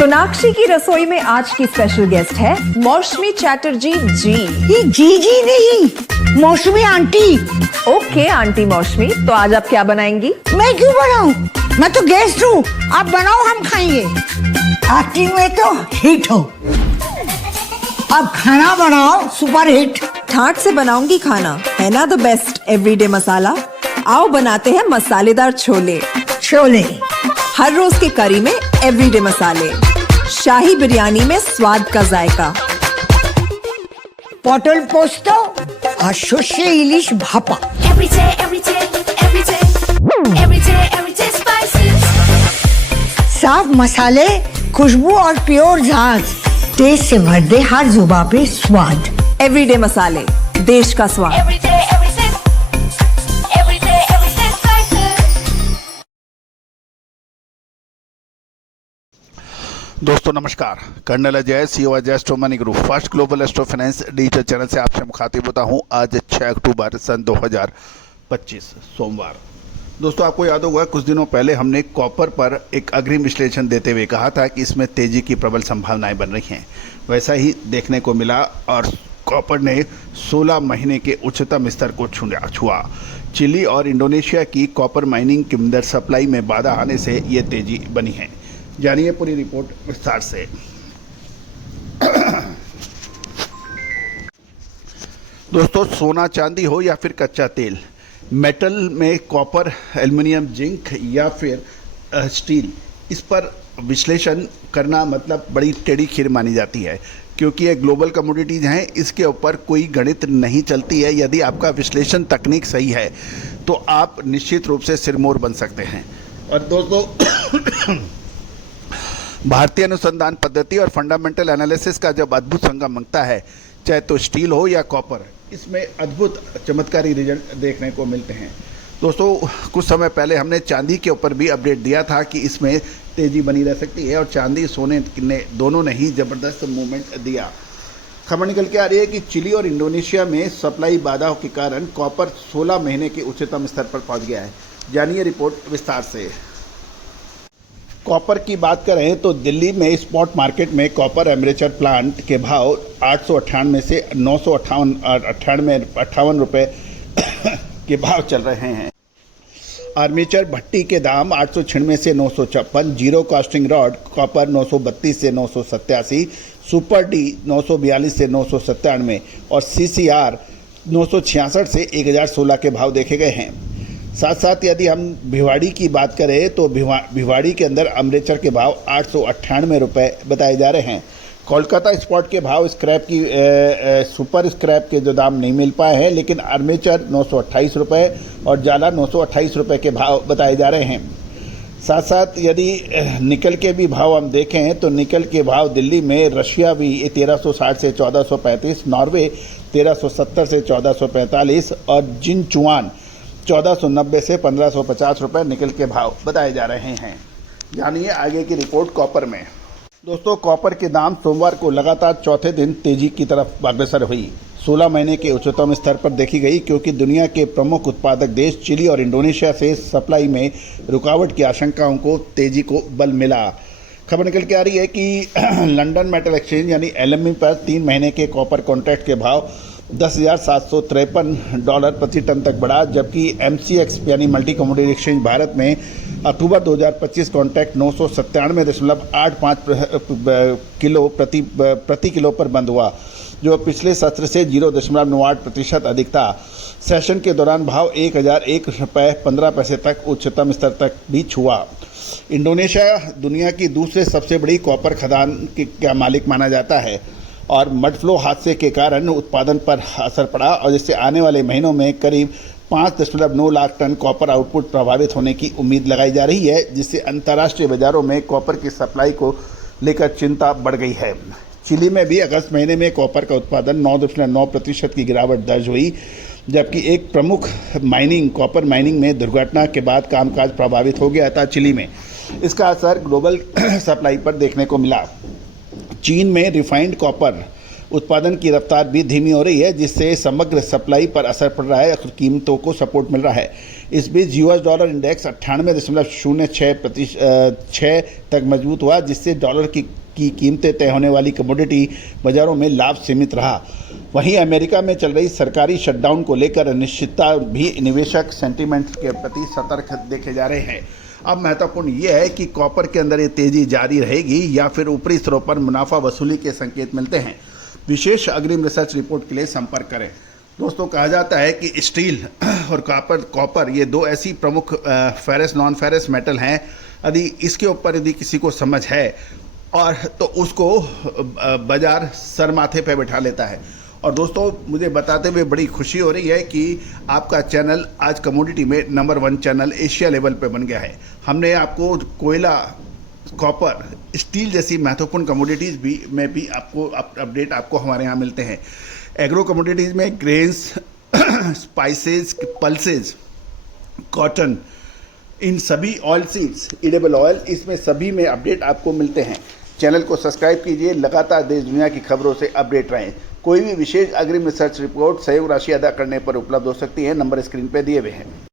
सोनाक्षी की रसोई में आज की स्पेशल गेस्ट है मौसमी चैटर्जी जी। ये जी नहीं, मौसमी आंटी। ओके आंटी मौसमी, तो आज आप क्या बनाएंगी? मैं क्यों बनाऊं? मैं तो गेस्ट हूँ, आप बनाओ हम खाएंगे। एक्टिंग में तो हिट हो, अब खाना बनाओ सुपर हिट। ठाट से बनाऊंगी खाना, है ना द बेस्ट एवरीडे मसाला। आओ बनाते हैं मसालेदार छोले। छोले हर रोज के करी में एवरीडे मसाले, शाही बिरयानी में स्वाद का जायका। পটল পোস্ত আর সর্ষে ইলিশ ভাপা। साफ मसाले, खुशबू और प्योर झाग, टेस्ट से भर दे हर जुबान पे स्वाद। एवरीडे मसाले, देश का स्वाद। दोस्तों नमस्कार, colonel Ajay CO Ajay astro money group first global astro finance digital channel से आपसे मुखातिब होता हूं। आज 6 अक्टूबर सन 2025 सोमवार। दोस्तों आपको याद होगा कुछ दिनों पहले हमने कॉपर पर एक अग्रिम विश्लेषण देते हुए कहा था कि इसमें तेजी की प्रबल संभावनाएं बन रही हैं। वैसा ही देखने को मिला और कॉपर ने 16 महीने के उच्चतम स्तर को छुआ। चिली और इंडोनेशिया की कॉपर माइनिंग के अंदर सप्लाई में बाधा आने से ये तेजी बनी है। जानिए पूरी रिपोर्ट विस्तार से। दोस्तों सोना चांदी हो या फिर कच्चा तेल, मेटल में कॉपर, एल्युमिनियम, जिंक या फिर स्टील, इस पर विश्लेषण करना मतलब बड़ी टेढ़ी खीर मानी जाती है, क्योंकि ये ग्लोबल कमोडिटीज़ हैं। इसके ऊपर कोई गणित नहीं चलती है। यदि आपका विश्लेषण तकनीक सही है तो आप निश्चित रूप से सिरमौर बन सकते हैं। और दोस्तों भारतीय अनुसंधान पद्धति और फंडामेंटल एनालिसिस का जब अद्भुत संगम मंगता है, चाहे तो स्टील हो या कॉपर, इसमें अद्भुत चमत्कारी रिजल्ट देखने को मिलते हैं। दोस्तों कुछ समय पहले हमने चांदी के ऊपर भी अपडेट दिया था कि इसमें तेज़ी बनी रह सकती है, और चांदी सोने ने दोनों ने ही ज़बरदस्त मूवमेंट दिया। खबर निकल के आ रही है कि चिली और इंडोनेशिया में सप्लाई बाधाओं के कारण कॉपर 16 महीने के उच्चतम स्तर पर पहुँच गया है। जानिए रिपोर्ट विस्तार से। कॉपर की बात करें तो दिल्ली में स्पॉट मार्केट में कॉपर एमरेचर प्लांट के भाव 898 से 998 रुपये के भाव चल रहे हैं। आर्मेचर भट्टी के दाम 896 से 956, जीरो कास्टिंग रॉड कॉपर 932 से 987, सुपर डी 942 से 997 और CCR 966 से 1016 के भाव देखे गए हैं। साथ साथ यदि हम भिवाड़ी की बात करें तो भिवाड़ी के अंदर अमृतसर के भाव 898 रुपये बताए जा रहे हैं। कोलकाता स्पॉट के भाव स्क्रैप की सुपर स्क्रैप के जो दाम नहीं मिल पाए हैं, लेकिन आर्मेचर 928 रुपये और जाला 928 रुपये के भाव बताए जा रहे हैं। साथ साथ यदि निकल के भी भाव हम देखें तो निकल के भाव दिल्ली में रशिया भी 1360 से 1435, नॉर्वे 1370 से 1445 और जिनचुआन 1490 से 1550 रुपये निकल के भाव बताए जा रहे हैं। जानिए आगे की रिपोर्ट कॉपर में। दोस्तों कॉपर के दाम सोमवार को लगातार चौथे दिन तेजी की तरफ अग्रसर हुई। 16 महीने के उच्चतम स्तर पर देखी गई, क्योंकि दुनिया के प्रमुख उत्पादक देश चिली और इंडोनेशिया से सप्लाई में रुकावट की आशंकाओं को तेजी को बल मिला। खबर निकल के आ रही है कि लंदन मेटल एक्सचेंज यानी LME पर 3 महीने के कॉपर कॉन्ट्रैक्ट के भाव $10,753 प्रति टन तक बढ़ा, जबकि MCX यानी मल्टी कमोडिटी एक्सचेंज भारत में अक्टूबर 2025 कॉन्ट्रैक्ट 997.85 किलो प्रति किलो पर बंद हुआ, जो पिछले सत्र से 0.98% अधिक था। सेशन के दौरान भाव 1001 रुपये 15 पैसे तक उच्चतम स्तर तक भी छुआ। इंडोनेशिया दुनिया की दूसरे सबसे बड़ी कॉपर खदान का मालिक माना जाता है, और मड फ्लो हादसे के कारण उत्पादन पर असर पड़ा, और जिससे आने वाले महीनों में करीब 5.9 लाख टन कॉपर आउटपुट प्रभावित होने की उम्मीद लगाई जा रही है, जिससे अंतर्राष्ट्रीय बाजारों में कॉपर की सप्लाई को लेकर चिंता बढ़ गई है। चिली में भी अगस्त महीने में कॉपर का उत्पादन 9.9% की गिरावट दर्ज हुई, जबकि एक प्रमुख कॉपर माइनिंग में दुर्घटना के बाद कामकाज प्रभावित हो गया था चिली में। इसका असर ग्लोबल सप्लाई पर देखने को मिला। चीन में रिफाइंड कॉपर उत्पादन की रफ्तार भी धीमी हो रही है, जिससे समग्र सप्लाई पर असर पड़ रहा है और कीमतों को सपोर्ट मिल रहा है। इस बीच यूएस डॉलर इंडेक्स 98.06 तक मजबूत हुआ, जिससे डॉलर की कीमतें तय होने वाली कमोडिटी बाजारों में लाभ सीमित रहा। वहीं अमेरिका में चल रही सरकारी शटडाउन को लेकर अनिश्चितता भी निवेशक सेंटीमेंट के प्रति सतर्क देखे जा रहे हैं। अब महत्वपूर्ण यह है कि कॉपर के अंदर ये तेजी जारी रहेगी या फिर ऊपरी स्तरों पर मुनाफा वसूली के संकेत मिलते हैं। विशेष अग्रिम रिसर्च रिपोर्ट के लिए संपर्क करें। दोस्तों, कहा जाता है कि स्टील और कॉपर ये दो ऐसी प्रमुख फेरस नॉन फेरस मेटल हैं, यदि इसके ऊपर यदि किसी को समझ है और तो उसको बाजार सर माथे पे बैठा लेता है। और दोस्तों, मुझे बताते हुए बड़ी खुशी हो रही है कि आपका चैनल आज कमोडिटी में नंबर 1 चैनल एशिया लेवल पे बन गया है। हमने आपको कोयला, कॉपर, स्टील जैसी महत्वपूर्ण कमोडिटीज़ में भी आपको अपडेट आपको हमारे यहाँ मिलते हैं। एग्रो कमोडिटीज़ में ग्रेन्स, स्पाइसेस, पल्सेस, कॉटन, इन सभी ऑयल सीड्स, एडिबल ऑयल, इसमें सभी में अपडेट आपको मिलते हैं। चैनल को सब्सक्राइब कीजिए, लगातार देश दुनिया की खबरों से अपडेट रहें। कोई भी विशेष अग्रिम रिसर्च रिपोर्ट सहयोग राशि अदा करने पर उपलब्ध हो सकती है। नंबर स्क्रीन पर दिए हुए हैं।